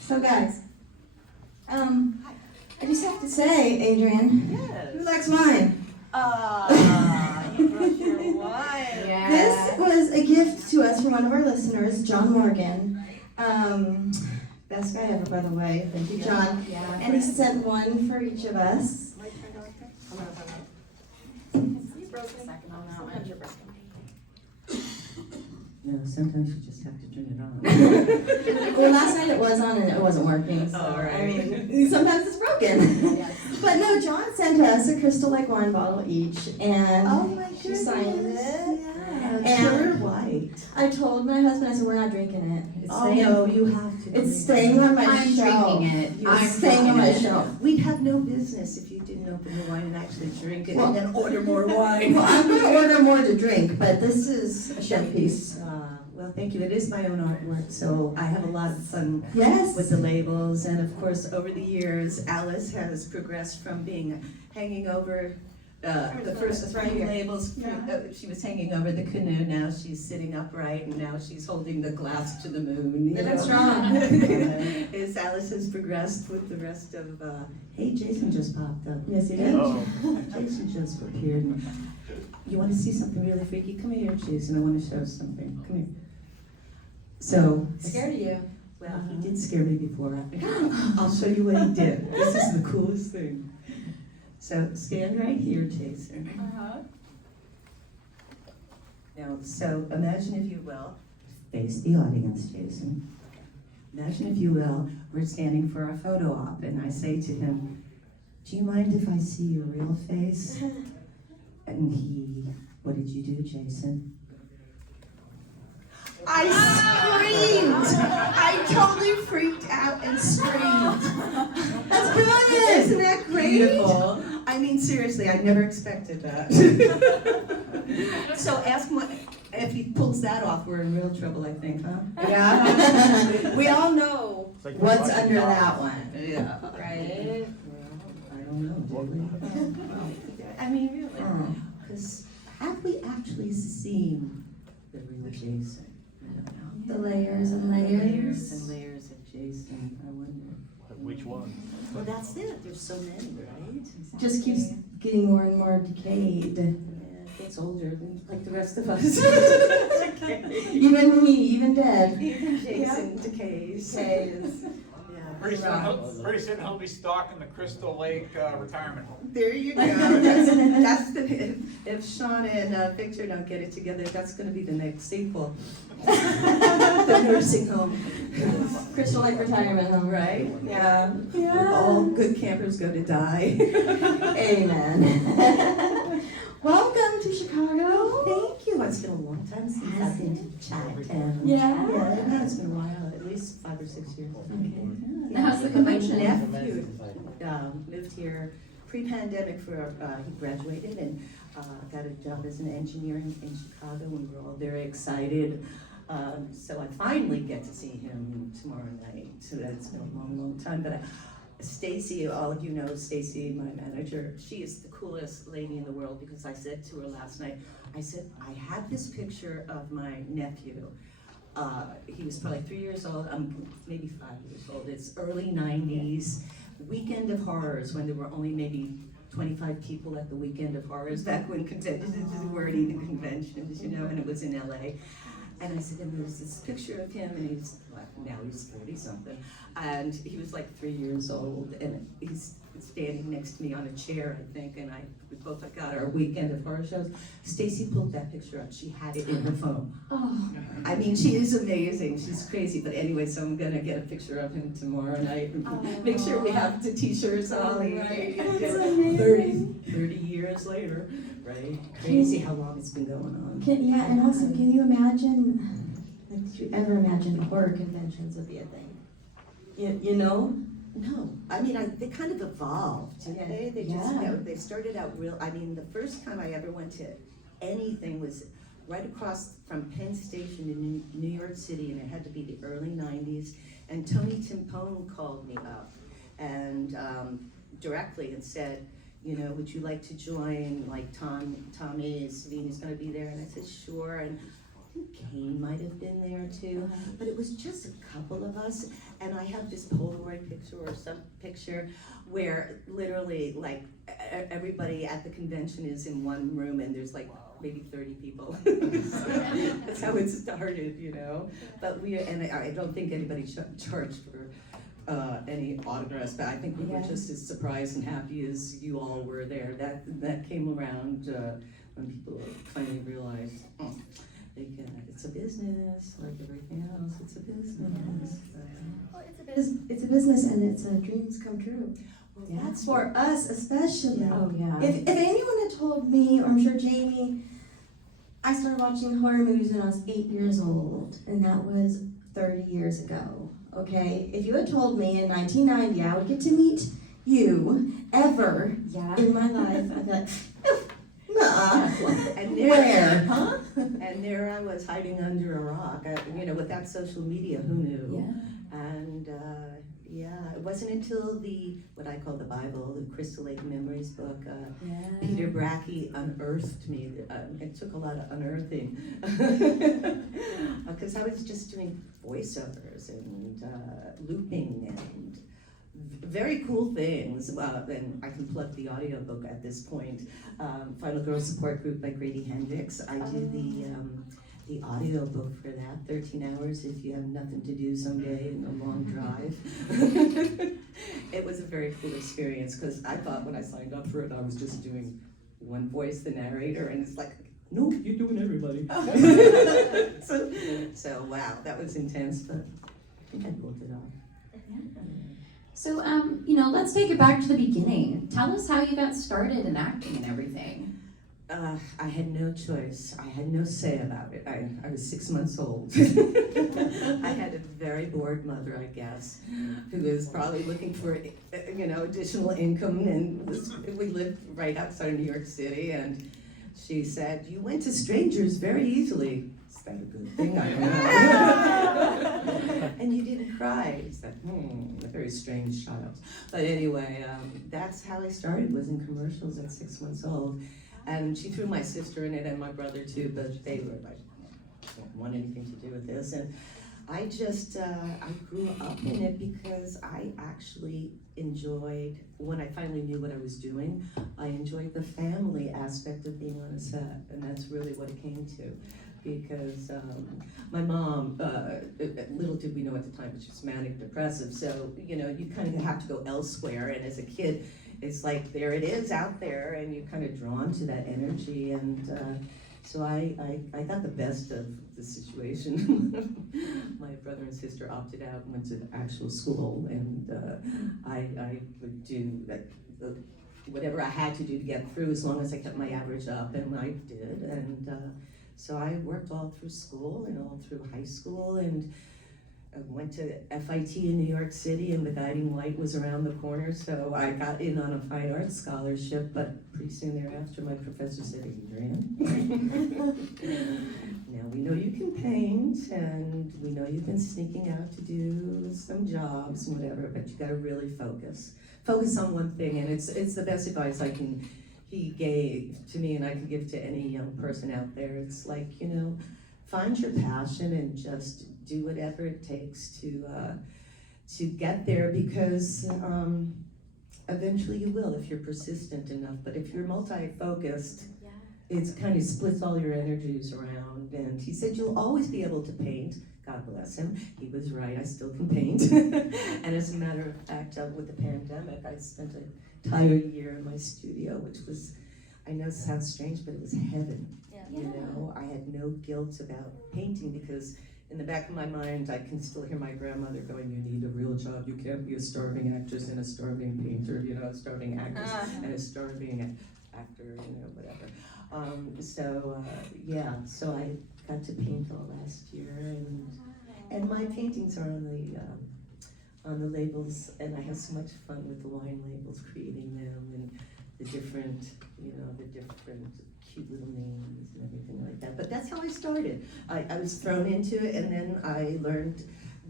So guys, I just have to say, Adrienne, Yes. who likes wine? You brought your wine. Yeah. This was a gift to us from one of our listeners, John Morgan. Best guy ever, by the way. Thank you, John. Yeah. And he sent one for each of us. You broke a second on that one. Sometimes you're broken. No, sometimes you just have to turn it on. Well, last night it was on and it wasn't working. So, Oh, right. I mean, sometimes it's broken. Yes. But no, John sent us a Crystal Lake wine bottle each, and Oh my she goodness. signed it. Yeah, And- pure white. I told my husband, I said, we're not drinking it. It's Oh staying, no, you have to. it's staying on my I'm shelf. drinking it. It's staying on my drinking it. shelf. We'd have no business if you didn't open the wine and actually drink it Well- and then order more wine. Well, I'm going to order more to drink, but this is a chef piece. Well, thank you. It is my own artwork, so I have a lot of fun Yes. with the labels. And of course, over the years, Alice has progressed from being hanging over the first It's right few here. labels. She was hanging over the canoe. Now she's sitting upright, and now she's holding the glass to the moon. you Living know. strong. As Alice has progressed with the rest of. Hey, Jason just popped up. Yes, he did. Oh. Jason just appeared. You want to see something really freaky? Come here, Jason. I want to show something. Come here. So, Scared of you. well, he did scare me before. I'll show you what he did. This is the coolest thing. So, stand right here, Jason. Now, so imagine, if you will, face the audience, Jason. Imagine, if you will, we're standing for a photo op, and I say to him, "Do you mind if I see your real face?" And he, what did you do, Jason? I screamed! I totally freaked out and screamed. That's brilliant. Isn't that great? Beautiful. I mean, seriously, I never expected that. So ask him if he pulls that off, we're in real trouble, I think, huh? Yeah. We all know. It's like What's watching under dogs. that one? Yeah. Right? I don't know, do we? I mean, really. Because have we actually seen the real Jason? I don't know. The layers and Layers layers. and layers of Jason, I wonder. Which one? Well, that's it, there's so many, right? Just keeps getting more and more decayed. Yeah, gets older, like the rest of us. Even me, even dead. Even Jason decays. Decays. Yeah. Pretty soon he'll be stocking the Crystal Lake retirement home. There you go. That's the, if Sean and Victor don't get it together, that's going to be the next sequel. The nursing home. Crystal Lake retirement home. Right? Yeah. All good campers go to die. Amen. Welcome to Chicago. Thank you. It's been a long time since I've been to Chinatown. Yeah. Yeah, it has been a while, at least 5 or 6 years. Okay. How's the convention? My nephew moved here pre-pandemic for, he graduated and got a job as an engineer in Chicago, and we're all very excited. So I finally get to see him tomorrow night. So that's been a long, long time. But Stacy, all of you know Stacy, my manager, she is the coolest lady in the world, because I said to her last night, I said, I have this picture of my nephew. He was probably 3 years old, maybe 5 years old. It's early 90s, Weekend of Horrors, when there were only maybe 25 people at the Weekend of Horrors, back when conventions weren't even conventions, you know, and it was in LA. And I said, and there was this picture of him, and he's, well, now he's 30-something, and he was like 3 years old, and he's standing next to me on a chair, I think, and we both got our Weekend of Horror shows. Stacy pulled that picture up. She had it in her phone. Oh. I mean, she is amazing. She's crazy. But anyway, so I'm gonna get a picture of him tomorrow night and make sure we have the t-shirts on. Right. Right? That's amazing. 30 years right? Crazy how long it's been going on. Yeah, and also, can you imagine, like, did you ever imagine horror conventions would be a thing? You know? No, I mean, they kind of evolved, didn't they? They just, Yeah. they started out real, I mean, the first time I ever went to anything was right across from Penn Station in New York City, and it had to be the early 90s, and Tony Timpone called me up, and directly and said, you know, would you like to join, like Tommy Savini's gonna be there, and I said, sure, and think Kane might have been there too, but it was just a couple of us. And I have this Polaroid picture or some picture where literally like everybody at the convention is in one room and there's like maybe 30 people. That's how it started, you know. But I don't think anybody charged for any autographs, but I think we were just as surprised and happy as you all were there. That came around when people finally realized it's a business, like everything else. It's a business. Well, It's a business and it's dreams come true. Well, Yeah. that's For us especially. Oh, yeah. If anyone had told me, or I'm sure Jamie, I started watching horror movies when I was 8 years old, and that was 30 years ago, okay? If you had told me in 1990 I would get to meet you ever in my life, I'd be like, nuh-uh. And Where? Huh? And there I was hiding under a rock. Without social media, who knew? And it wasn't until what I call the Bible, the Crystal Lake Memories book, Peter Brackey unearthed me. It took a lot of unearthing because I was just doing voiceovers and looping and very cool things. And I can plug the audiobook at this point. Final Girl Support Group by Grady Hendrix. I did the audiobook for that, 13 hours if you have nothing to do someday in a long drive. It was a very cool experience because I thought when I signed up for it I was just doing one voice, the narrator, and it's like, no, you're doing everybody. so wow, that was intense, but I think I pulled it off. So, let's take it back to the beginning. Tell us how you got started in acting and everything. I had no choice. I had no say about it. I was 6 months old. I had a very bored mother, I guess, who was probably looking for, additional income. And we lived right outside of New York City. And she said, "You went to strangers very easily." Is that a good thing? I don't know. And you didn't cry. It's like, a very strange child. But anyway, that's how I started, was in commercials at 6 months old. And she threw my sister in it and my brother too, but they were like, I don't want anything to do with this. And I just, I grew up in it because I actually enjoyed, when I finally knew what I was doing, I enjoyed the family aspect of being on a set. And that's really what it came to. Because my mom, little did we know at the time, she was manic depressive. So, you kind of have to go elsewhere. And as a kid, it's like, there it is out there, and you're kind of drawn to that energy. And so I got the best of the situation. My brother and sister opted out and went to actual school, and I would do whatever I had to do to get through, as long as I kept my average up, and I did. And so I worked all through school and all through high school, and I went to FIT in New York City, and the Guiding Light was around the corner, so I got in on a fine arts scholarship, but pretty soon thereafter my professor said, "Adrienne, now we know you can paint, and we know you've been sneaking out to do some jobs and whatever, but you gotta really focus. Focus on one thing," and it's the best advice he gave to me and I can give to any young person out there. It's like, find your passion and just do whatever it takes to get there, because eventually you will if you're persistent enough. But if you're multi-focused, it kind of splits all your energies around. And he said you'll always be able to paint. God bless him. He was right. I still can paint. And as a matter of fact, with the pandemic, I spent an entire year in my studio, which was, I know it sounds strange, but it was heaven. I had no guilt about painting, because in the back of my mind, I can still hear my grandmother going, "You need a real job. You can't be a starving actress and a starving painter, a starving actress and a starving actor, whatever." So I got to paint all last year, and my paintings are on the labels, and I have so much fun with the wine labels, creating them, and the different cute little names and everything like that. But that's how I started. I was thrown into it, and then I learned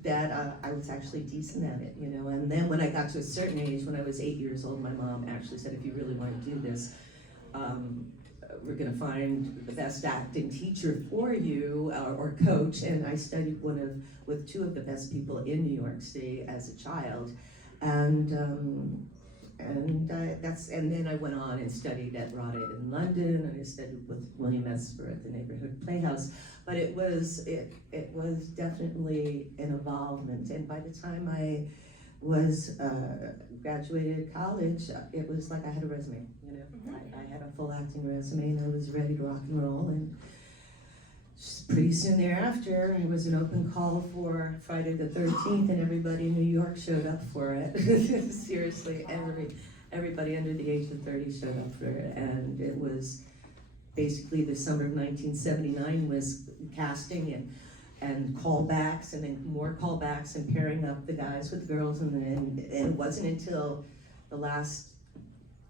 that I was actually decent at it, And then when I got to a certain age, when I was 8 years old, my mom actually said, "If you really want to do this, we're gonna find the best acting teacher for you or coach, and I studied with two of the best people in New York City as a child, and then I went on and studied at Rada in London, and I studied with William Esper at the Neighborhood Playhouse. But it was definitely an involvement, and by the time I was graduated college, it was like I had a resume, you know. I had a full acting resume, and I was ready to rock and roll. And just pretty soon thereafter, it was an open call for Friday the 13th, and everybody in New York showed up for it. Seriously, everybody under the age of 30 showed up for it, and it was basically the summer of 1979 was casting and callbacks, and then more callbacks, and pairing up the guys with the girls, and it wasn't until the last,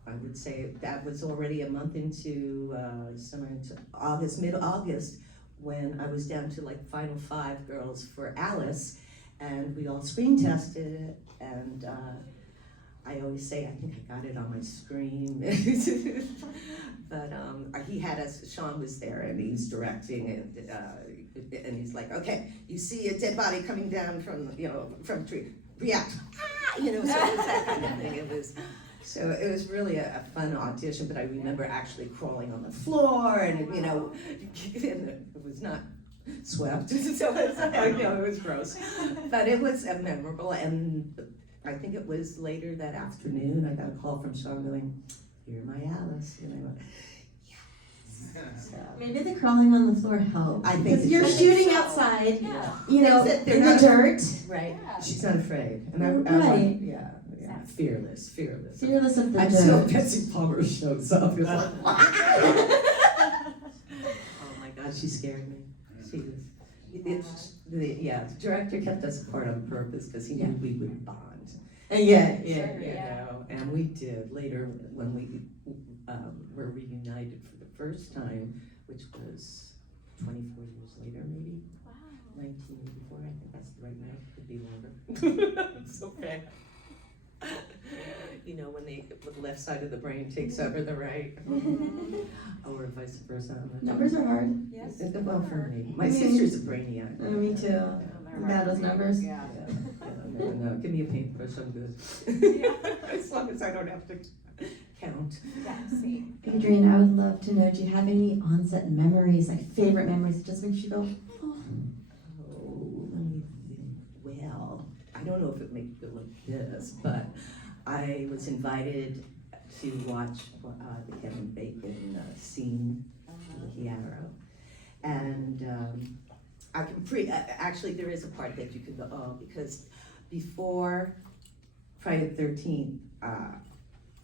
I would say that was already a month into summer, into August, mid-August, when I was down to like final 5 girls for Alice, and we all screen tested it, and I always say, I think I got it on my screen. But he had us, Sean was there, and he's directing, and he's like, okay, you see a dead body coming down from a tree, react, so it was that kind of thing. It was really a fun audition, but I remember actually crawling on the floor, and it was not swept, so it was gross. But it was memorable, and I think it was later that afternoon, I got a call from Sean going, "You're my Alice," and I went, yes. So, Maybe the crawling on the floor helped. I think because it you're does. shooting So. outside, Yeah. They're in not- the dirt, right, Yeah. she's not afraid, and I'm Right. like, yeah, fearless. fearless of the Until dirt. Betsy Palmer shows up, it's like, oh my God, she scared me. She was, the director kept us apart on purpose because he knew we would bond. And Sure, you yeah. know, and we did later when we were reunited for the first time, which was 24 years later, maybe. Wow. 1984, I think that's the right math, could be longer. It's okay. You know, when the left side of the brain takes over the right, or vice versa. Numbers are hard. Yes. It's well for me. My Mhm. sister's a brainiac. Me too. Bad with numbers. Yeah. No, give me a paintbrush, I'm good. As long as I don't have to count. Yeah, same. Adrienne, I would love to know, do you have any onset memories, like favorite memories that just makes you go, oh. Oh, let me think. Well, I don't know if it makes you feel like this, but I was invited to watch the Kevin Bacon scene in the Yarrow. And I can actually there is a part that you can go, oh, because before Friday the 13th,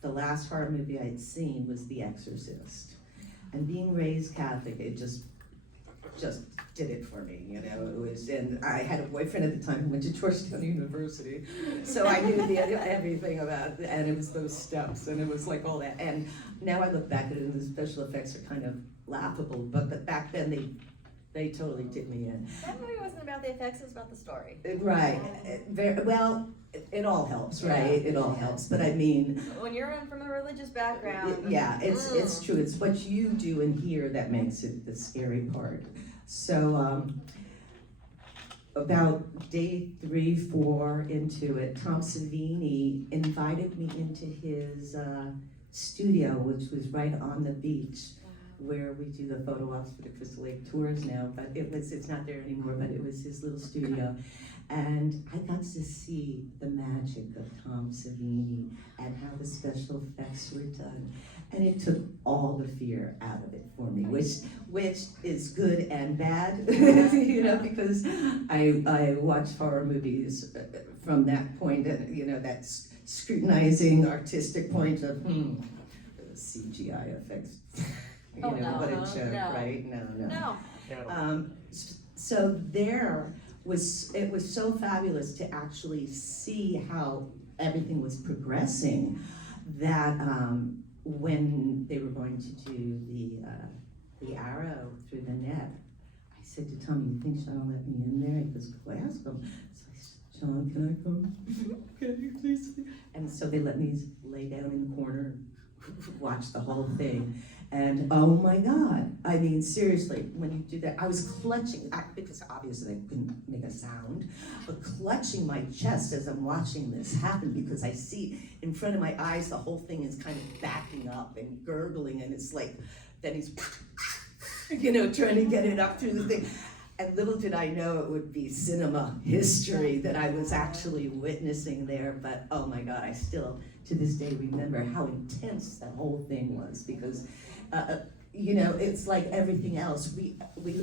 the last horror movie I'd seen was The Exorcist. And being raised Catholic, it just did it for me, you know. It was, and I had a boyfriend at the time who went to Georgetown University, so I knew everything about it, and it was those steps, and it was like all that. And now I look back at it, and the special effects are kind of laughable, but back then they totally did me in. That movie wasn't about the effects, it was about the story. Right. It all helps, right? It all helps, but I mean, When you're from a religious background. yeah, it's true. It's what you do in here that makes it the scary part. So about day 3, 4 into it, Tom Savini invited me into his studio, which was right on the beach, where we do the photo ops for the Crystal Lake tours now, but it's not there anymore, but it was his little studio. And I got to see the magic of Tom Savini and how the special effects were done. And it took all the fear out of it for me, which is good and bad, you know, because I watch horror movies from that point, you know, that scrutinizing artistic point of, CGI effects. You Oh, know, no, what a joke, no. right? No. No. So it was so fabulous to actually see how everything was progressing that when they were going to do the arrow through the net, I said to Tom, "You think Sean will let me in there?" He goes, "Go ask him." So I said, "Sean, can I come? Can you please?" And so they let me lay down in the corner, watch the whole thing. And oh my God, I mean, seriously, when you do that, I was clutching, because obviously I couldn't make a sound, but clutching my chest as I'm watching this happen, because I see in front of my eyes, the whole thing is kind of backing up and gurgling, and it's like, then he's, trying to get it up through the thing. And little did I know it would be cinema history that I was actually witnessing there, but oh my God, I still, to this day, remember how intense that whole thing was, because it's like everything else. We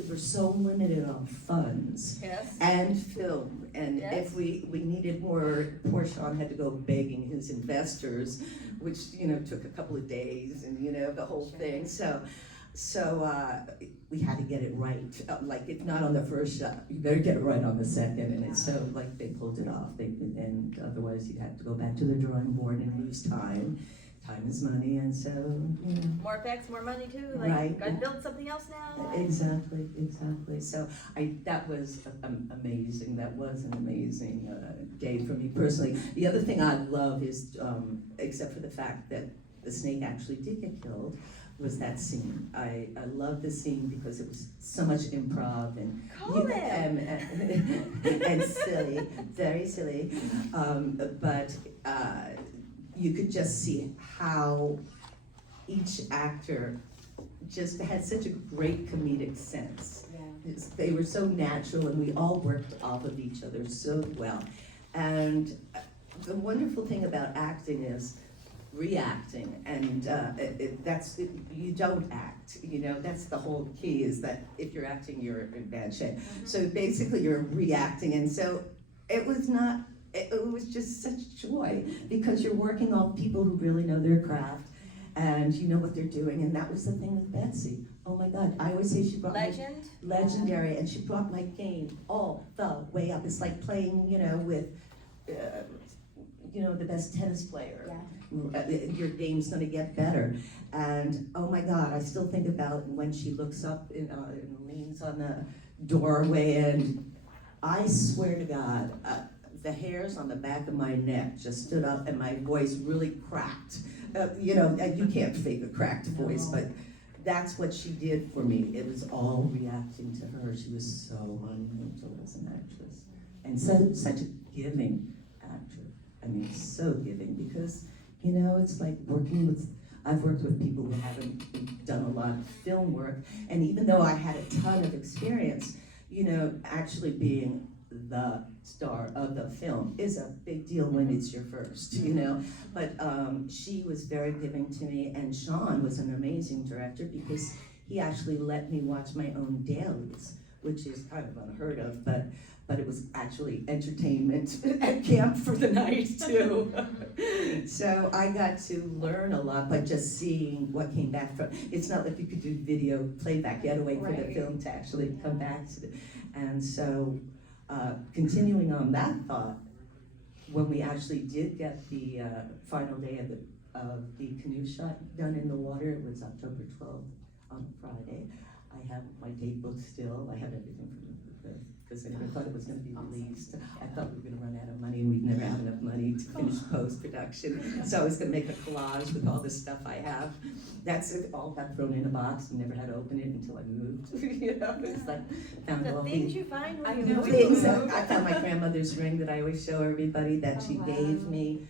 were so limited on funds Yes. and film, and Yes. if we needed more, poor Sean had to go begging his investors, which took a couple of days, and the whole thing. So we had to get it right. Like, if not on the first shot, you better get it right on the second. And it's so, like, they pulled it off. And otherwise you'd have to go back to the drawing board and lose time. Time is money, and so, More effects, more money too. Like, Right. gotta build something else now. Exactly. So that was amazing. That was an amazing day for me personally. The other thing I love is, except for the fact that the snake actually did get killed, was that scene. I love the scene because it was so much improv and and silly, very silly. But you could just see how each actor just had such a great comedic sense. They were so natural, and we all worked off of each other so well. And the wonderful thing about acting is reacting, and you don't act. That's the whole key, is that if you're acting, you're in bad shape. So basically, you're reacting, and so it was not. It was just such joy, because you're working off people who really know their craft, and you know what they're doing. And that was the thing with Betsy. Oh my God, I always say she brought legendary, and she brought my game all the way up. It's like playing, with, the best tennis player. Your game's gonna get better. And oh my God, I still think about when she looks up and leans on the doorway, and I swear to God, the hairs on the back of my neck just stood up, and my voice really cracked. And you can't fake a cracked voice, but that's what she did for me. It was all reacting to her. She was so monumental as an actress, and such a giving actor. I mean, so giving, because it's like I've worked with people who haven't done a lot of film work, and even though I had a ton of experience, actually being the star of the film is a big deal when it's your first, But she was very giving to me, and Sean was an amazing director, because he actually let me watch my own dailies, which is kind of unheard of, but it was actually entertainment at camp for the night too. So I got to learn a lot by just seeing what came back from. It's not like you could do video playback. You had to wait for the film to actually come back. And so, continuing on that thought, when we actually did get the final day of the canoe shot done in the water, it was October 12th on Friday. I have my date book still. I have everything from because I never thought it was going to be released. I thought we were going to run out of money, and we'd never have enough money to finish post-production. So I was going to make a collage with all the stuff I have. That's it, all got thrown in a box, and never had to open it until I moved. It's like, found all The these things you find I when you know go things. to I found my grandmother's ring that I always show everybody that she gave me.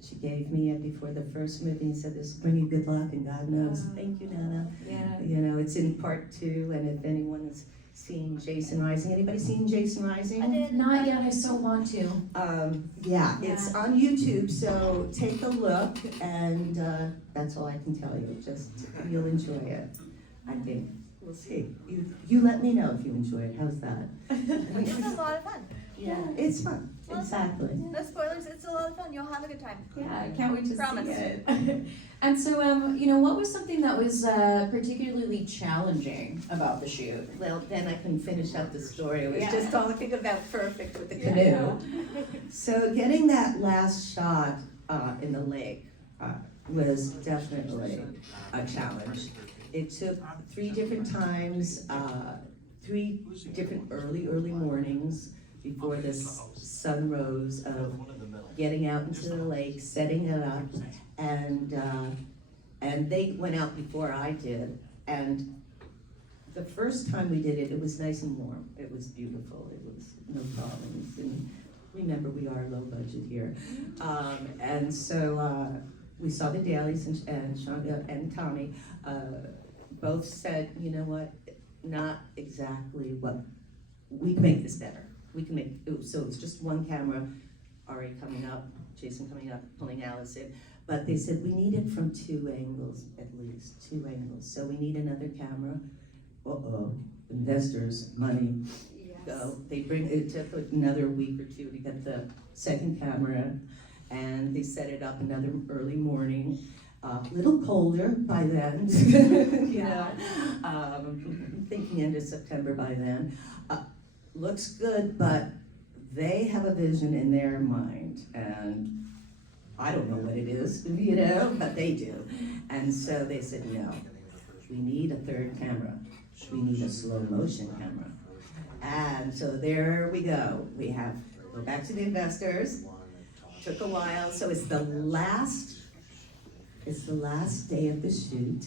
She gave me it before the first movie and said, "This will bring you good luck," and God knows. Thank you, Nana. Yeah. It's in part 2, and if anyone's seen Jason Rising, anybody seen Jason Rising? I did. Not yet, I so want to. It's on YouTube, so take a look, and that's all I can tell you. Just, you'll enjoy it, I think. We'll see. You let me know if you enjoy it. How's that? It's a lot of fun. Yeah, it's fun. Exactly. No spoilers, it's a lot of fun. You'll have a good time. Yeah, I can't wait to Promise. see it. And so, what was something that was particularly challenging about the shoot? Well, then I can finish out the story. I was Yeah. just talking about perfect with the Yeah. canoe. So getting that last shot in the lake was definitely a challenge. It took 3 different times, 3 different early mornings before the sun rose, of getting out into the lake, setting it up, and And they went out before I did, and the first time we did it, it was nice and warm. It was beautiful. It was no problems. And remember, we are low budget here. And so we saw the dailies, and Shonda and Tommy both said, you know what, not exactly what, we can make this better. We can make, so it's just one camera, Ari coming up, Jason coming up, pulling Alice in. But they said we need it from 2 angles, at least 2 angles. So we need another camera. Investors, money. So they it took another week or 2 to get the second camera, and they set it up another early morning. A little colder by then, you know, thinking end of September by then. Looks good, but they have a vision in their mind, and I don't know what it is, you know, but they do. And so they said, no, we need a third camera. We need a slow motion camera. And so there we go. We go back to the investors. Took a while, so it's the last day of the shoot.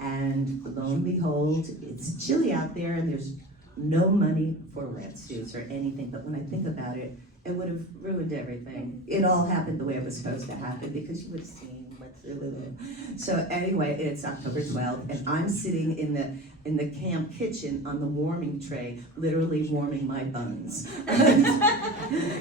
And lo and behold, it's chilly out there and there's no money for wetsuits or anything. But when I think about it, it would have ruined everything. It all happened the way it was supposed to happen because you would have seen what's with it. So anyway, it's October 12th, and I'm sitting in the camp kitchen on the warming tray, literally warming my buns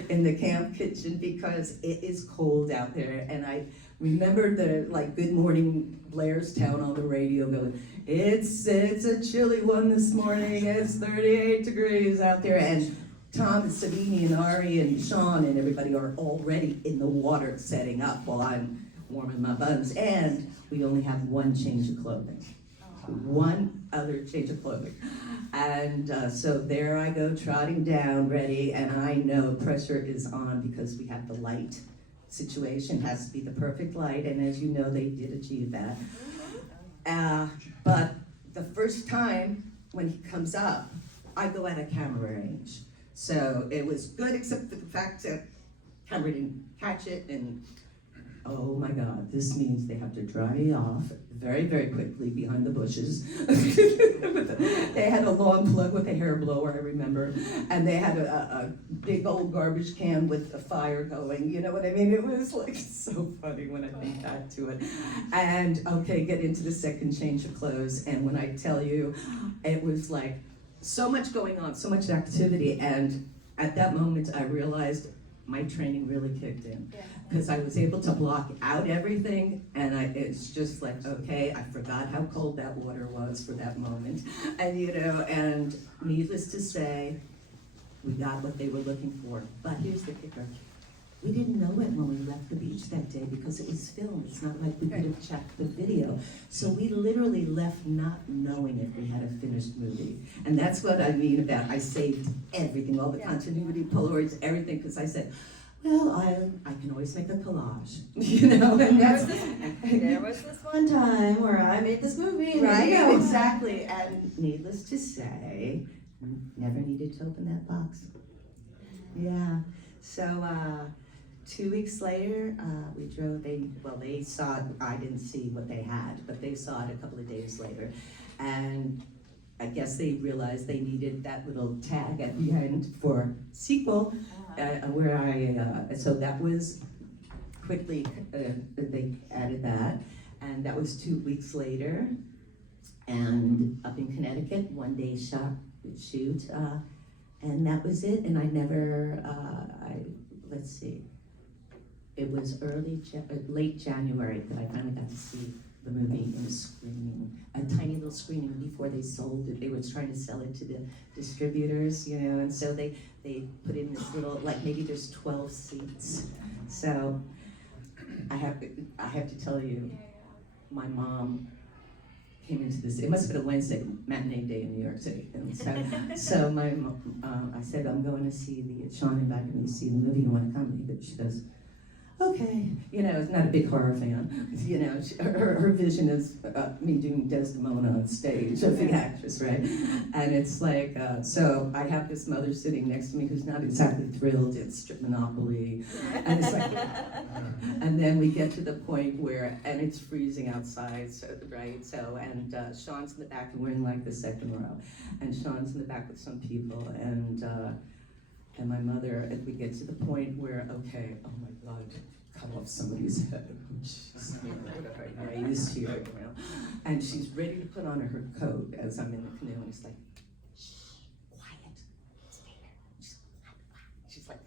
in the camp kitchen because it is cold out there. And I remember the Good Morning Blairstown on the radio going, it's a chilly one this morning. It's 38 degrees out there, and Tom and Savini and Ari and Sean and everybody are already in the water setting up while I'm warming my buns, and we only have one change of clothing. One other change of clothing. And so there I go trotting down, ready, and I know pressure is on because we have the light situation, has to be the perfect light, and as you know, they did achieve that. But the first time when he comes up, I go out of camera range. So it was good except for the fact that camera didn't catch it, and oh my God, this means they have to dry me off very, very quickly behind the bushes. They had a lawn plug with a hair blower, I remember, and they had a big old garbage can with a fire going, you know what I mean? It was so funny when I think back to it. And okay, get into the second change of clothes, and when I tell you, it was so much going on, so much activity, and at that moment I realized my training really kicked in. Because I was able to block out everything, and it's just okay, I forgot how cold that water was for that moment. And and needless to say, we got what they were looking for. But here's the kicker. We didn't know it when we left the beach that day because it was filmed. It's not like we could have checked the video. So we literally left not knowing if we had a finished movie. And that's what I mean about I saved everything, all the continuity, Polaroids, everything, because I said, well, I can always make a collage, and that's... There was this One time where I made this movie, and there you Right, go. exactly, and needless to say, never needed to open that box. Yeah, so 2 weeks later, we drove, they saw it, I didn't see what they had, but they saw it a couple of days later, and I guess they realized they needed that little tag at the end for sequel, so that was quickly, they added that, and that was 2 weeks later, and up in Connecticut, 1 day shoot, and that was it, and I never, let's see, it was late January that I finally got to see the movie in a screening, a tiny little screening before they sold it. They were trying to sell it to the distributors, and so they put in this little, maybe there's 12 seats. So I have to tell you, my mom came into this, it must have been a Wednesday matinee day in New York City. And so my mom, I said, I'm going to see Sean invited me to see the movie, you want to come? But she goes, okay, not a big horror fan. Her vision is me doing Desdemona on stage as the actress, right? And it's like, so I have this mother sitting next to me who's not exactly thrilled. It's strip Monopoly, and it's like, and then we get to the point where, and it's freezing outside, so right? So, and Sean's in the back, and we're in like the second row, and Sean's in the back with some people, and my mother, and we get to the point where, okay, oh my God, cut off somebody's head. What I used to, And she's ready to put on her coat as I'm in the canoe, and it's like, shh, quiet, stay there. She's like,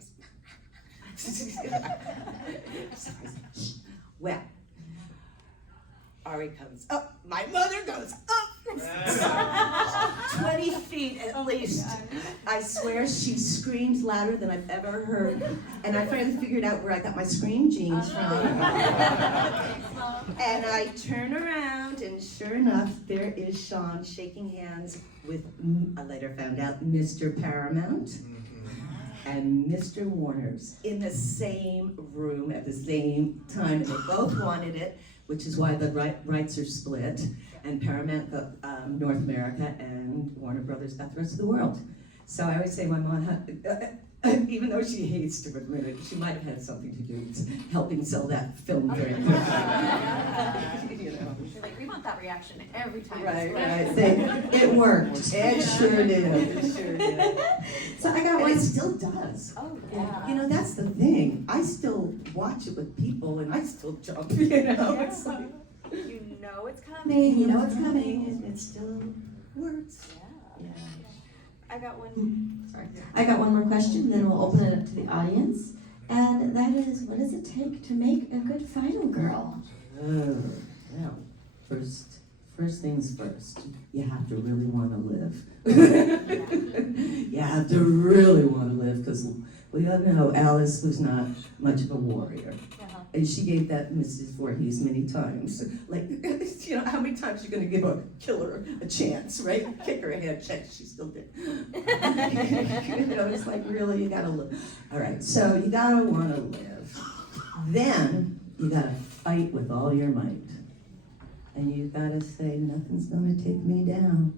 shh. Well, Ari comes up, my mother goes up. 20 feet at least. I swear she screamed louder than I've ever heard. And I finally figured out where I got my scream jeans from. And I turn around, and sure enough, there is Sean shaking hands with, I later found out, Mr. Paramount and Mr. Warner's in the same room at the same time. And they both wanted it, which is why the rights are split. And Paramount got North America, and Warner Brothers got the rest of the world. So I always say my mom had, even though she hates to admit it, she might have had something to do with helping sell that film very quickly. You're like, we want that reaction every time. Right. It worked. It sure did. It sure did. So I got And one. it still does. Oh, yeah. That's the thing. I still watch it with people, and I still jump. It's like, You know it's coming. You know it's coming. and it still works. Yeah. Yeah. I got one. Sorry. I got one more question, then we'll open it up to the audience. And that is, what does it take to make a good final girl? Oh, well, first things first, you have to really want to live. You have to really want to live, because we all know Alice was not much of a warrior. And she gave that Mrs. Voorhees many times. Like, how many times you're gonna give a killer a chance, right? Kick her head, check, she's still dead. It's like, really, you gotta live. All right, so you gotta wanna live. Then, you gotta fight with all your might. And you gotta say, nothing's gonna take me down.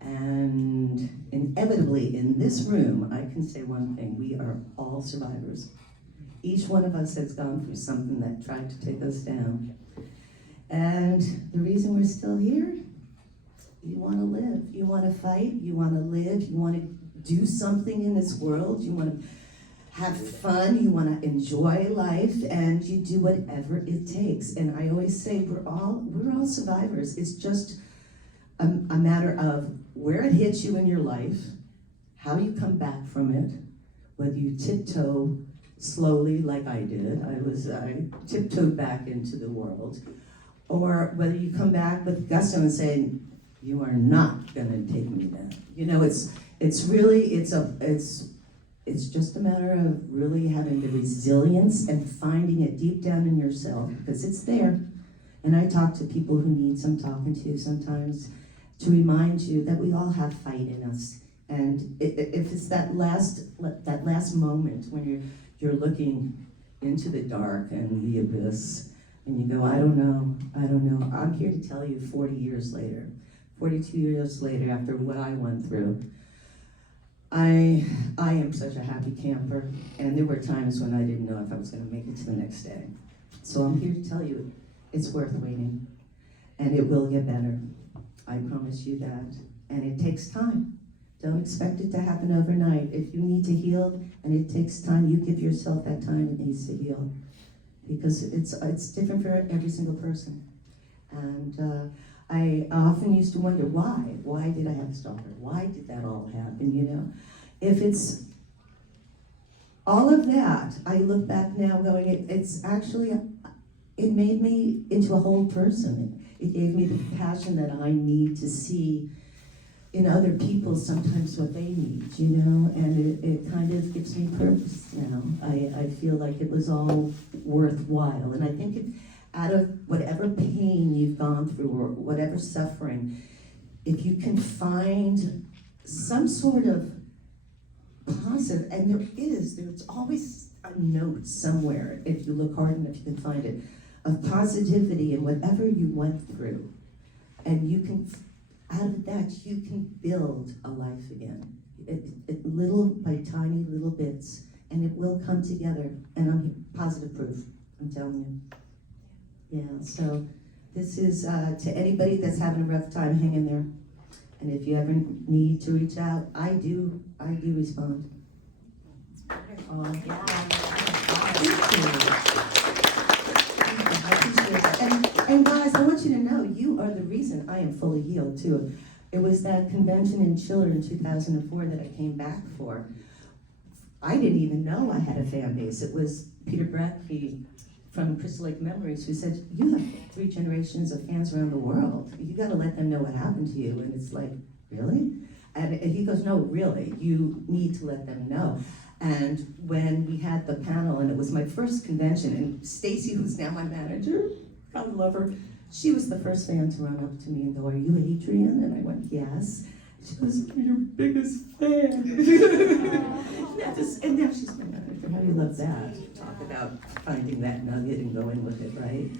And inevitably, in this room, I can say one thing: we are all survivors. Each one of us has gone through something that tried to take us down. And the reason we're still here, you want to live. You want to fight. You want to live. You want to do something in this world. You want to have fun. You want to enjoy life, and you do whatever it takes. And I always say we're all survivors. It's just a matter of where it hits you in your life, how you come back from it, whether you tiptoe slowly like I did. I tiptoed back into the world, or whether you come back with gusto and say, you are not gonna take me down. It's just a matter of really having the resilience and finding it deep down in yourself, because it's there. And I talk to people who need some talking to sometimes to remind you that we all have fight in us. And if it's that last moment when you're looking into the dark and the abyss, and you go, I don't know. I'm here to tell you 40 years later, 42 years later, after what I went through, I am such a happy camper, and there were times when I didn't know if I was gonna make it to the next day. So I'm here to tell you, it's worth waiting, and it will get better. I promise you that, and it takes time. Don't expect it to happen overnight. If you need to heal and it takes time, you give yourself that time it needs to heal. Because it's different for every single person. And I often used to wonder, why? Why did I have a stalker? Why did that all happen, If it's all of that, I look back now going, it's actually, it made me into a whole person. It gave me the passion that I need to see in other people sometimes what they need, and it kind of gives me purpose now. I feel like it was all worthwhile, and I think out of whatever pain you've gone through or whatever suffering, if you can find some sort of massive, and there's always a note somewhere, if you look hard enough, you can find it, of positivity in whatever you went through. And you can, out of that, you can build a life again. Little by tiny little bits, and it will come together, and I'm positive proof, I'm telling you. Yeah, so this is, to anybody that's having a rough time, hang in there. And if you ever need to reach out, I do respond. Oh, yeah. I appreciate that. And guys, I want you to know, you are the reason I am fully healed too. It was that convention in Chiller in 2004 that I came back for. I didn't even know I had a fan base. It was Peter Brackby from Crystal Lake Memories who said, you have 3 generations of fans around the world. You gotta let them know what happened to you. And it's like, really? And he goes, no, really, you need to let them know. And when we had the panel, and it was my first convention, and Stacy, who's now my manager, I love her, she was the first fan to run up to me and go, are you Adrienne? And I went, yes. She goes, I'm your biggest fan. And now she's my manager. How do you love that? Talk about finding that nugget and going with it, right?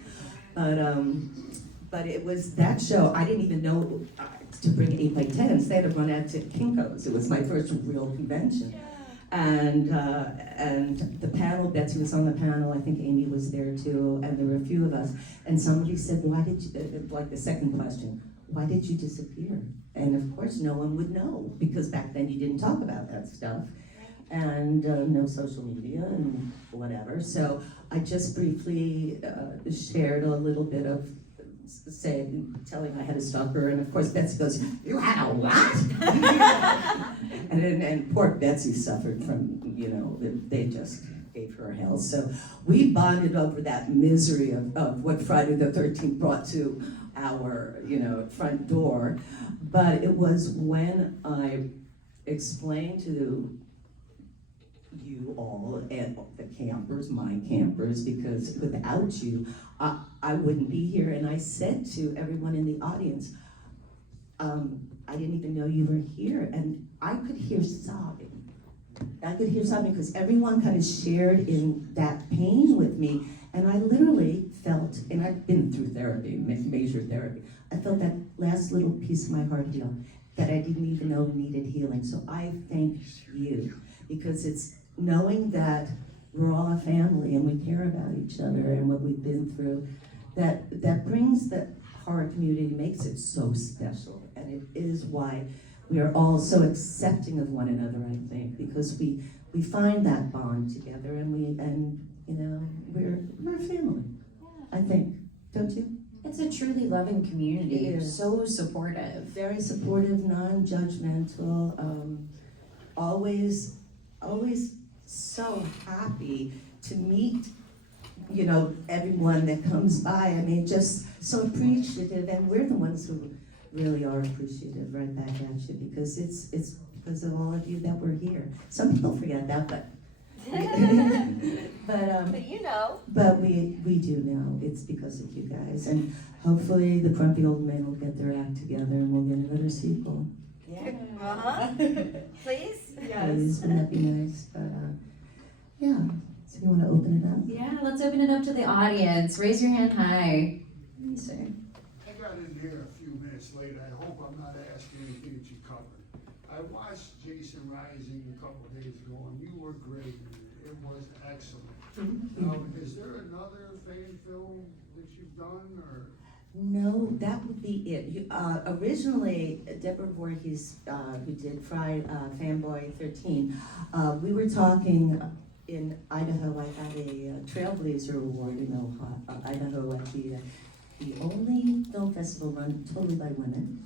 But it was that show, I didn't even know to bring 8x10s. They had to run out to Kinko's. It was my first real convention. And the panel, Betsy was on the panel, I think Amy was there too, and there were a few of us. And somebody said, why did you, like the second question, why did you disappear? And of course, no one would know, because back then you didn't talk about that stuff. And no social media and whatever. So I just briefly shared a little bit of telling I had a stalker, and of course Betsy goes, you had a what? and poor Betsy suffered from, they just gave her hell. So we bonded over that misery of what Friday the 13th brought to our, front door. But it was when I explained to you all and the campers, my campers, because without you, I wouldn't be here. And I said to everyone in the audience, I didn't even know you were here. And I could hear sobbing. I could hear sobbing because everyone kind of shared in that pain with me. And I literally felt, and I've been through therapy, major therapy, I felt that last little piece of my heart heal that I didn't even know needed healing. So I thank you, because it's knowing that we're all a family and we care about each other and what we've been through, that brings the horror community, makes it so special. And it is why we are all so accepting of one another, I think, because we find that bond together, and we're a family, I think, don't you? It's a truly loving community. It is. So supportive. Very supportive, non-judgmental, always so happy to meet, everyone that comes by. I mean, just so appreciative, and we're the ones who really are appreciative right back at you, because it's because of all of you that we're here. Some people forget that, but but we do know it's because of you guys, and hopefully the grumpy old men will get their act together and we'll get another sequel. Yeah. Please? Please, wouldn't that be nice? But yeah, so you want to open it up? Yeah, let's open it up to the audience. Raise your hand high. Let me see. I got in here a few minutes late. I hope I'm not asking anything that you covered. I watched Jason Rising a couple of days ago, and you were great. It was excellent. Is there another fan film that you've done, or? No, that would be it. Originally, Deborah Voorhees, who did Fanboy 13, we were talking in Idaho. I got a Trailblazer Award in Idaho at the only film festival run totally by women.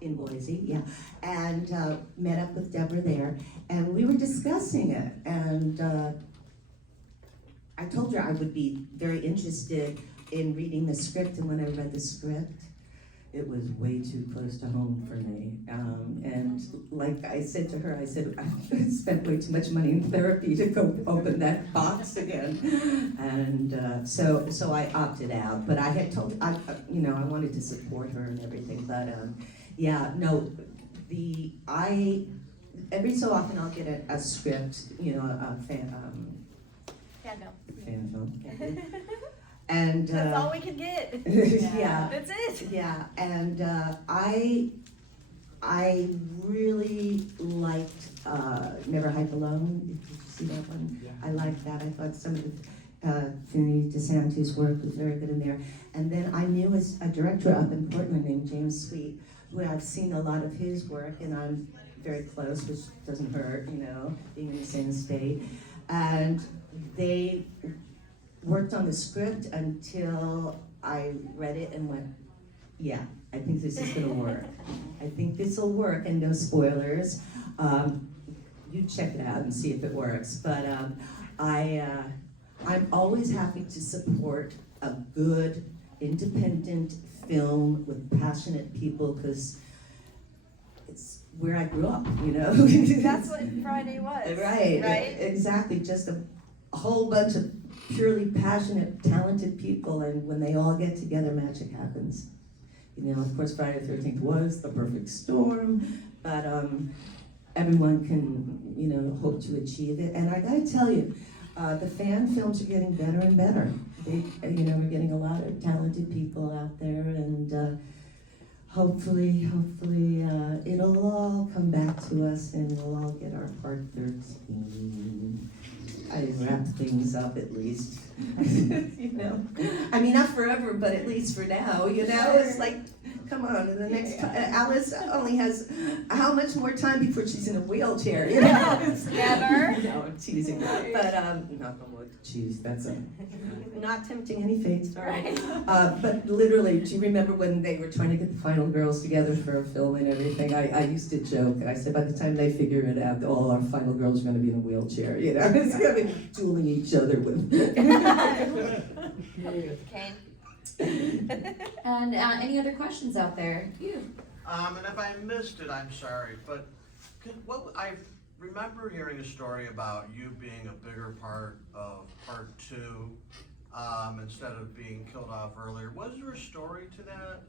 In Boise, yeah, and met up with Deborah there, and we were discussing it, and I told her I would be very interested in reading the script, and when I read the script, it was way too close to home for me, and like I said to her, I said, I spent way too much money in therapy to go open that box again, and so I opted out, but I had told, I wanted to support her and everything, but yeah, no, every so often I'll get a script, you know, a fan film. And That's all we can get. yeah, That's it. yeah, and I really liked Never Hike Alone. Did you see that one? Yeah. I liked that. I thought some of the Trinity DeSantis' work was very good in there. And then I knew a director up in Portland named James Sweet, who I've seen a lot of his work, and I'm very close, which doesn't hurt, you know, being in the same state. And they worked on the script until I read it and went, yeah, I think this is gonna work. I think this will work, and no spoilers. You check it out and see if it works. But I'm always happy to support a good, independent film with passionate people, because it's where I grew up, you know? That's what Friday was. Right, Right? exactly, just a whole bunch of purely passionate, talented people, and when they all get together, magic happens. You know, of course, Friday the 13th was the perfect storm, but everyone can, you know, hope to achieve it. And I gotta tell you, the fan films are getting better and better. They, you know, we're getting a lot of talented people out there, and hopefully, it'll all come back to us, and we'll all get our part 13. I wrap things up at least, you know. I mean, not forever, but at least for now, you know. It's like, come on, in the next Alice only has how much more time before she's in a wheelchair, you know? Never. No, I'm teasing, but knock on wood, geez, that's not tempting any fates, all right. But literally, do you remember when they were trying to get the final girls together for a film and everything? I used to joke, I said by the time they figure it out, all our final girls are gonna be in a wheelchair, you know? It's gonna be dueling each other with. Kane. And any other questions out there? You. And if I missed it, I'm sorry, but I remember hearing a story about you being a bigger part of part 2, instead of being killed off earlier. Was there a story to that?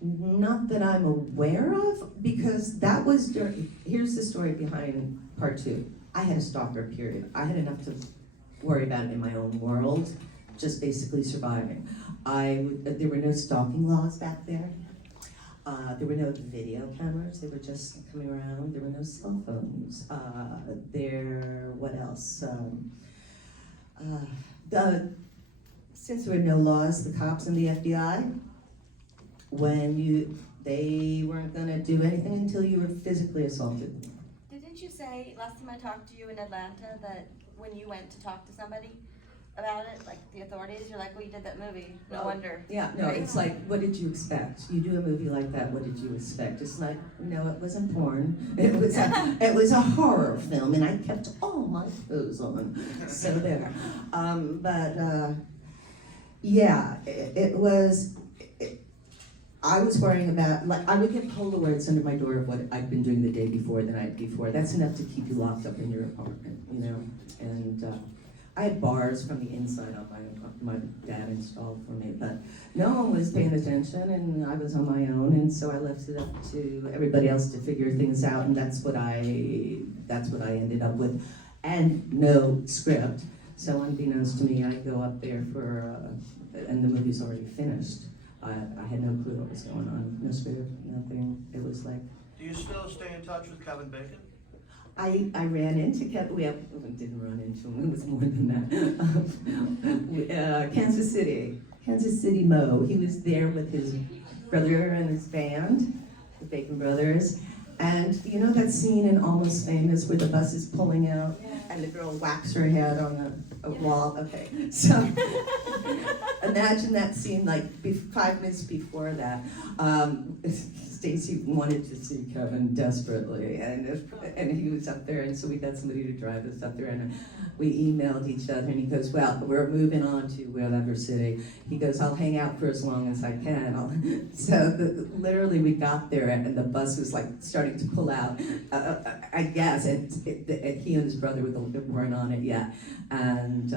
Not that I'm aware of, because that was during, here's the story behind part 2. I had a stalker, period. I had enough to worry about in my own world, just basically surviving. There were no stalking laws back there. There were no video cameras, they were just coming around. There were no cell phones. What else? Since there were no laws, the cops and the FBI, they weren't gonna do anything until you were physically assaulted. Didn't you say last time I talked to you in Atlanta that when you went to talk to somebody about it, like the authorities, you're like, well, you did that movie, no wonder. Yeah, no, it's like, what did you expect? You do a movie like that, what did you expect? It's like, no, it wasn't porn. It was a horror film, and I kept all my clothes on. So there. Yeah, I was worrying about, like, I would get Polaroids under my door of what I'd been doing the day before, the night before. That's enough to keep you locked up in your apartment, you know? And I had bars from the inside on my dad installed for me, but no one was paying attention, and I was on my own, and so I left it up to everybody else to figure things out, and that's what I ended up with, and no script. So unbeknownst to me, I go up there and the movie's already finished. I had no clue what was going on, no script, nothing. It was like. Do you still stay in touch with Kevin Bacon? I ran into Kevin, we didn't run into him, it was more than that. Kansas City Mo, he was there with his brother and his band, the Bacon Brothers. And you know that scene in Almost Famous where the bus is pulling out and the girl whacks her head on a wall? Okay, so imagine that scene like 5 minutes before that. Stacy wanted to see Kevin desperately, and he was up there, and so we got somebody to drive us up there, and we emailed each other, and he goes, well, we're moving on to whatever city. He goes, I'll hang out for as long as I can. Literally we got there, and the bus was like starting to pull out, I guess, and he and his brother weren't on it yet, and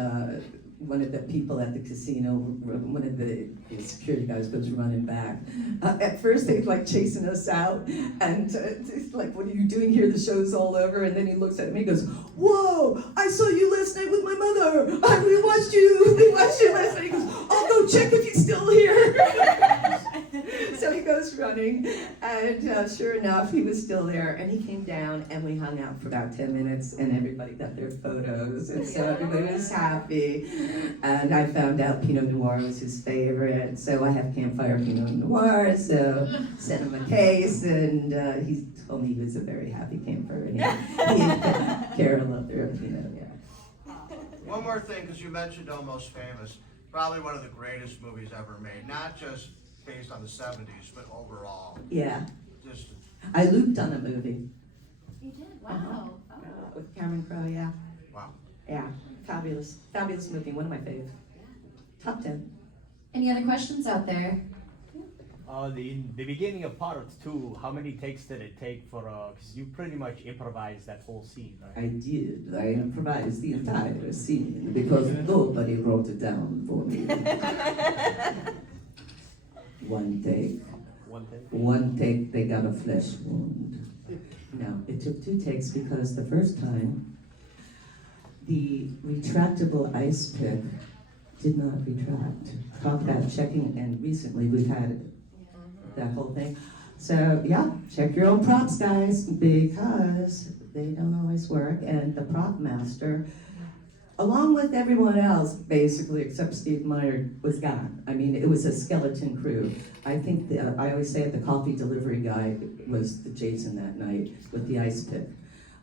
one of the people at the casino, one of the security guys goes running back. At first they like chasing us out, and it's like, what are you doing here? The show's all over. And then he looks at me and he goes, whoa, I saw you last night with my mother. We watched you last night. He goes, I'll go check if he's still here. So he goes running, and sure enough, he was still there, and he came down, and we hung out for about 10 minutes, and everybody got their photos, and so everybody was happy, and I found out Pinot Noir was his favorite, so I have Campfire Pinot Noir, so sent him a case, and he told me he was a very happy camper, and Kara loved her Pinot, yeah. One more thing, because you mentioned Almost Famous, probably one of the greatest movies ever made, not just based on the 70s, but overall. Yeah, Just I looped on a movie. You did? Wow. With Cameron Crowe, yeah. wow. Yeah, fabulous movie, one of my faves. Top 10. Any other questions out there? The beginning of part 2, how many takes did it take for, because you pretty much improvised that whole scene, right? I did. I improvised the entire scene because nobody wrote it down for me. One take. One take, they got a flesh wound. No, it took 2 takes because the first time, the retractable ice pick did not retract. Talk about checking, and recently we've had that whole thing. So yeah, check your own props, guys, because they don't always work. And the prop master, along with everyone else, basically, except Steve Meyer, was gone. I mean, it was a skeleton crew. I think I always say the coffee delivery guy was the Jason that night with the ice pick.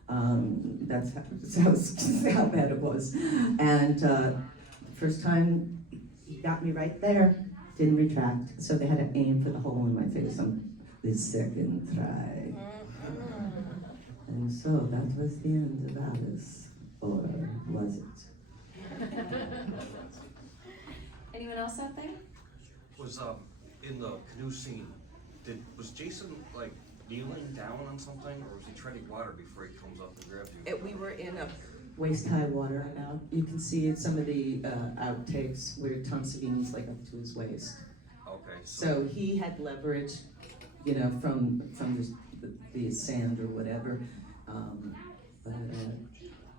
That's how bad it was. And first time, he got me right there, didn't retract. So they had to aim for the hole in my face on the second try. And so that was the end of Alice, or was it? Anyone else out there? Was in the canoe scene, was Jason like kneeling down on something, or was he treading water before he comes up and grabs you? We were in a waist-high water now. You can see in some of the outtakes where Tom Savini's like up to his waist. Okay. So he had leverage, you know, from the sand or whatever.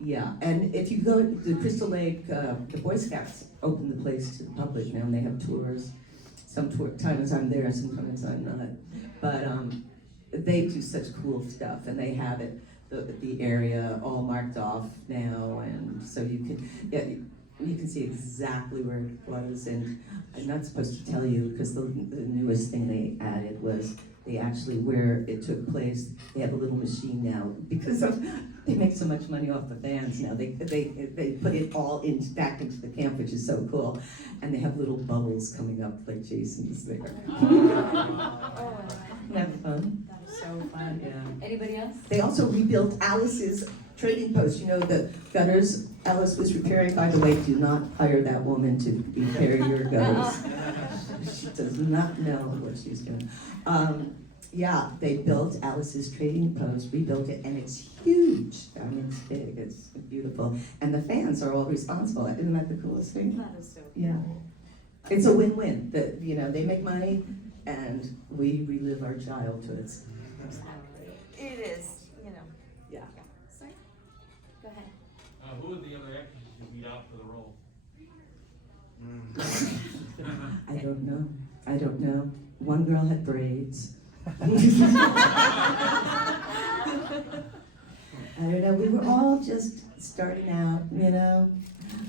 Yeah, and if you go to the Crystal Lake, the Boy Scouts open the place to the public now, and they have tours. Sometimes I'm there, sometimes I'm not. But they do such cool stuff, and they have it, the area all marked off now, and so you can see exactly where it was. And I'm not supposed to tell you because the newest thing they added was they actually, where it took place, they have a little machine now because they make so much money off the fans now. They put it all back into the camp, which is so cool, and they have little bubbles coming up like Jason's there. Isn't that fun? So fun. Yeah. Anybody else? They also rebuilt Alice's trading post. You know, the gutters Alice was repairing. By the way, do not hire that woman to repair your gutters. She does not know what she's doing. Yeah, they built Alice's trading post, rebuilt it, and it's huge. I mean, it's big, it's beautiful. And the fans are all responsible. Isn't that the coolest thing? That is so cool. Yeah. It's a win-win. That, you know, they make money, and we relive our childhoods. It is, you know. Yeah. Sorry. Go ahead. Who are the other actors you beat out for the role? I don't know. One girl had braids. I don't know, we were all just starting out, you know?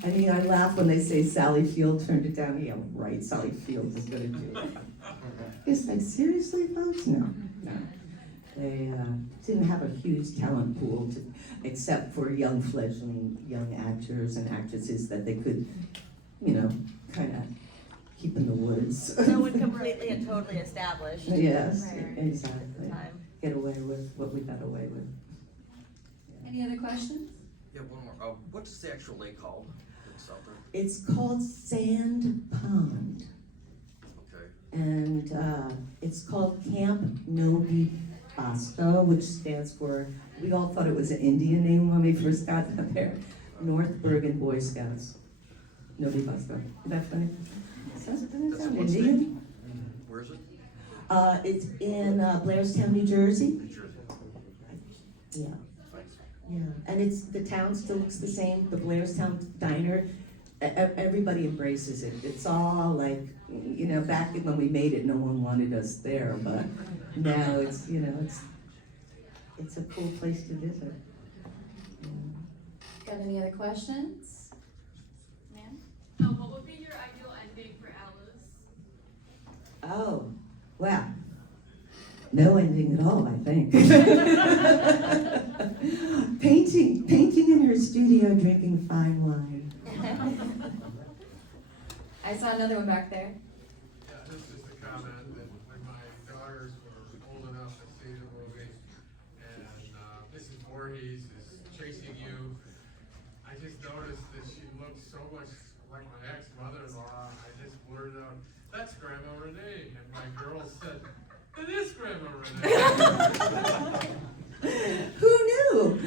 I mean, I laugh when they say Sally Field turned it down. Yeah, right, Sally Field was gonna do it. It's like, seriously, folks? No. They didn't have a huge talent pool except for young fledgling young actors and actresses that they could, you know, kind of keep in the woods. No one completely and totally established. Yes, Right. exactly. Time. Get away with what we got away with. Any other questions? Yeah, one more. What's the actual lake called? It's out there. It's called Sand Pond, Okay. and it's called Camp Novi Pasto, which stands for, we all thought it was an Indian name when we first got there, North Bergen Boy Scouts. Nobody buys them. Isn't that funny? Doesn't it sound What's Indian? Where is it? It's in Blairstown, New Jersey. New Jersey. Yeah. Thanks. Yeah, and the town still looks the same, the Blairstown Diner, everybody embraces it. It's all like, back when we made it, no one wanted us there, but now it's, it's a cool place to visit. Got any other questions? Ma'am? What would be your ideal ending for Alice? Oh, well, no ending at all, I think. Painting in her studio, drinking fine wine. I saw another one back there. Yeah, this is just a comment that when my daughters were old enough to see the movie, and Mrs. Voorhees is chasing you, I just noticed that she looked so much like my ex-mother-in-law. I just blurted out, "That's Grandma Renee," and my girls said, "It is Grandma Renee." Who knew?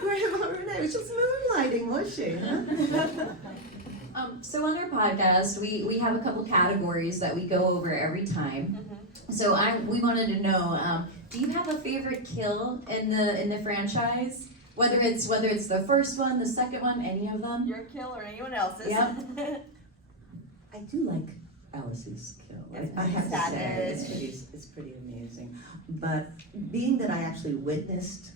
Grandma Renee was just moonlighting, was she? Huh? So on our podcast, we have a couple categories that we go over every time. So we wanted to know, do you have a favorite kill in the franchise? Whether it's the first one, the second one, any of them? Your kill or anyone else's? Yep. I do like Alice's kill. Yes, I have to say, savage. it's pretty amazing. But being that I actually witnessed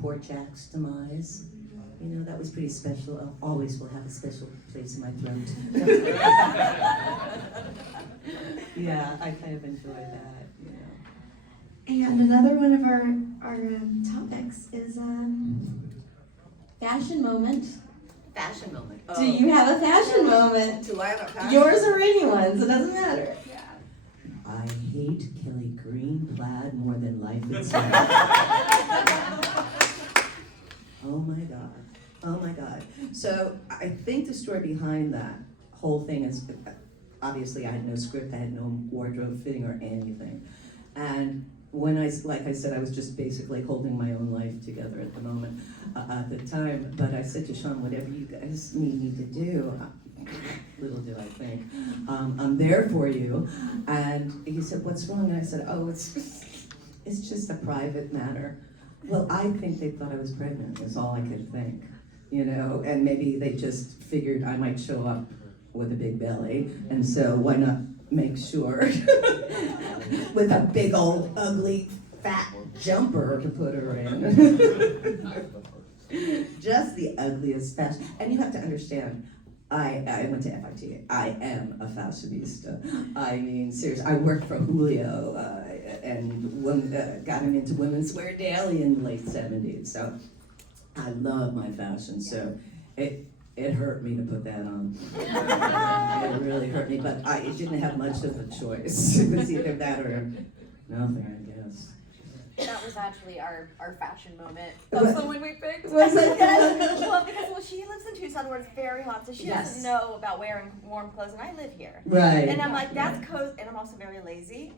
poor Jack's demise, that was pretty special. I always will have a special place in my throat. Yeah, I kind of enjoy that. And another one of our topics is fashion moment. Fashion moment. Do you have a fashion moment? Do I have a fashion? Yours or anyone's, it doesn't matter. I hate Kelly green plaid more than life itself. Oh my God. Oh my God. So I think the story behind that whole thing is, obviously I had no script, I had no wardrobe fitting or anything. And when like I said, I was just basically holding my own life together at the moment, at the time. But I said to Sean, whatever you guys need me to do, little did I think, I'm there for you. And he said, what's wrong? And I said, oh, it's just a private matter. Well, I think they thought I was pregnant, is all I could think, and maybe they just figured I might show up with a big belly, and so why not make sure with a big old ugly fat jumper to put her in. Just the ugliest fashion. And you have to understand, I went to FIT. I am a fashionista. I mean, seriously, I worked for Julio and got him into women's wear daily in the late 70s. So I love my fashion. So it hurt me to put that on. It really hurt me, but I didn't have much of a choice. It was either that or nothing, I guess. That was actually our fashion moment. Was- Of someone we picked. was it? Because she lives in Tucson where it's very hot, so she doesn't know about wearing warm clothes, and I live here. Right. And I'm like, that's cozy, and I'm also very lazy,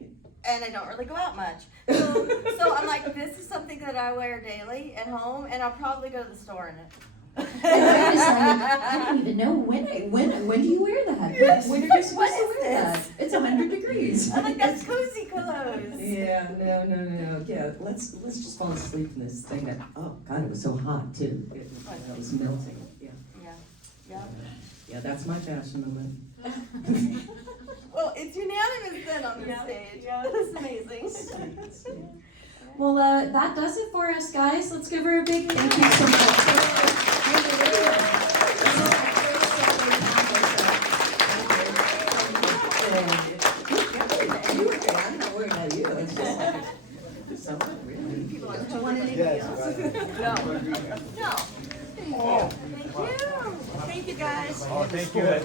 and I don't really go out much. So I'm like, this is something that I wear daily at home, and I'll probably go to the store in it. Wait a second, I don't even know when do you wear that? Yes. When are you supposed What to is wear that? this? It's 100 degrees. I'm like, that's cozy clothes. Yeah, no. Yeah, let's just fall asleep in this thing that, oh God, it was so hot too. It was melting, yeah. Yeah, that's my fashion moment. Well, it's unanimous then on this stage. Yeah, this is amazing. Well, that does it for us, guys. Let's give her a big thank you so much. You were good. I'm not worried about you. It's just like, something really. People are doing anything else. No. Thank you. Thank you guys. Oh, thank you.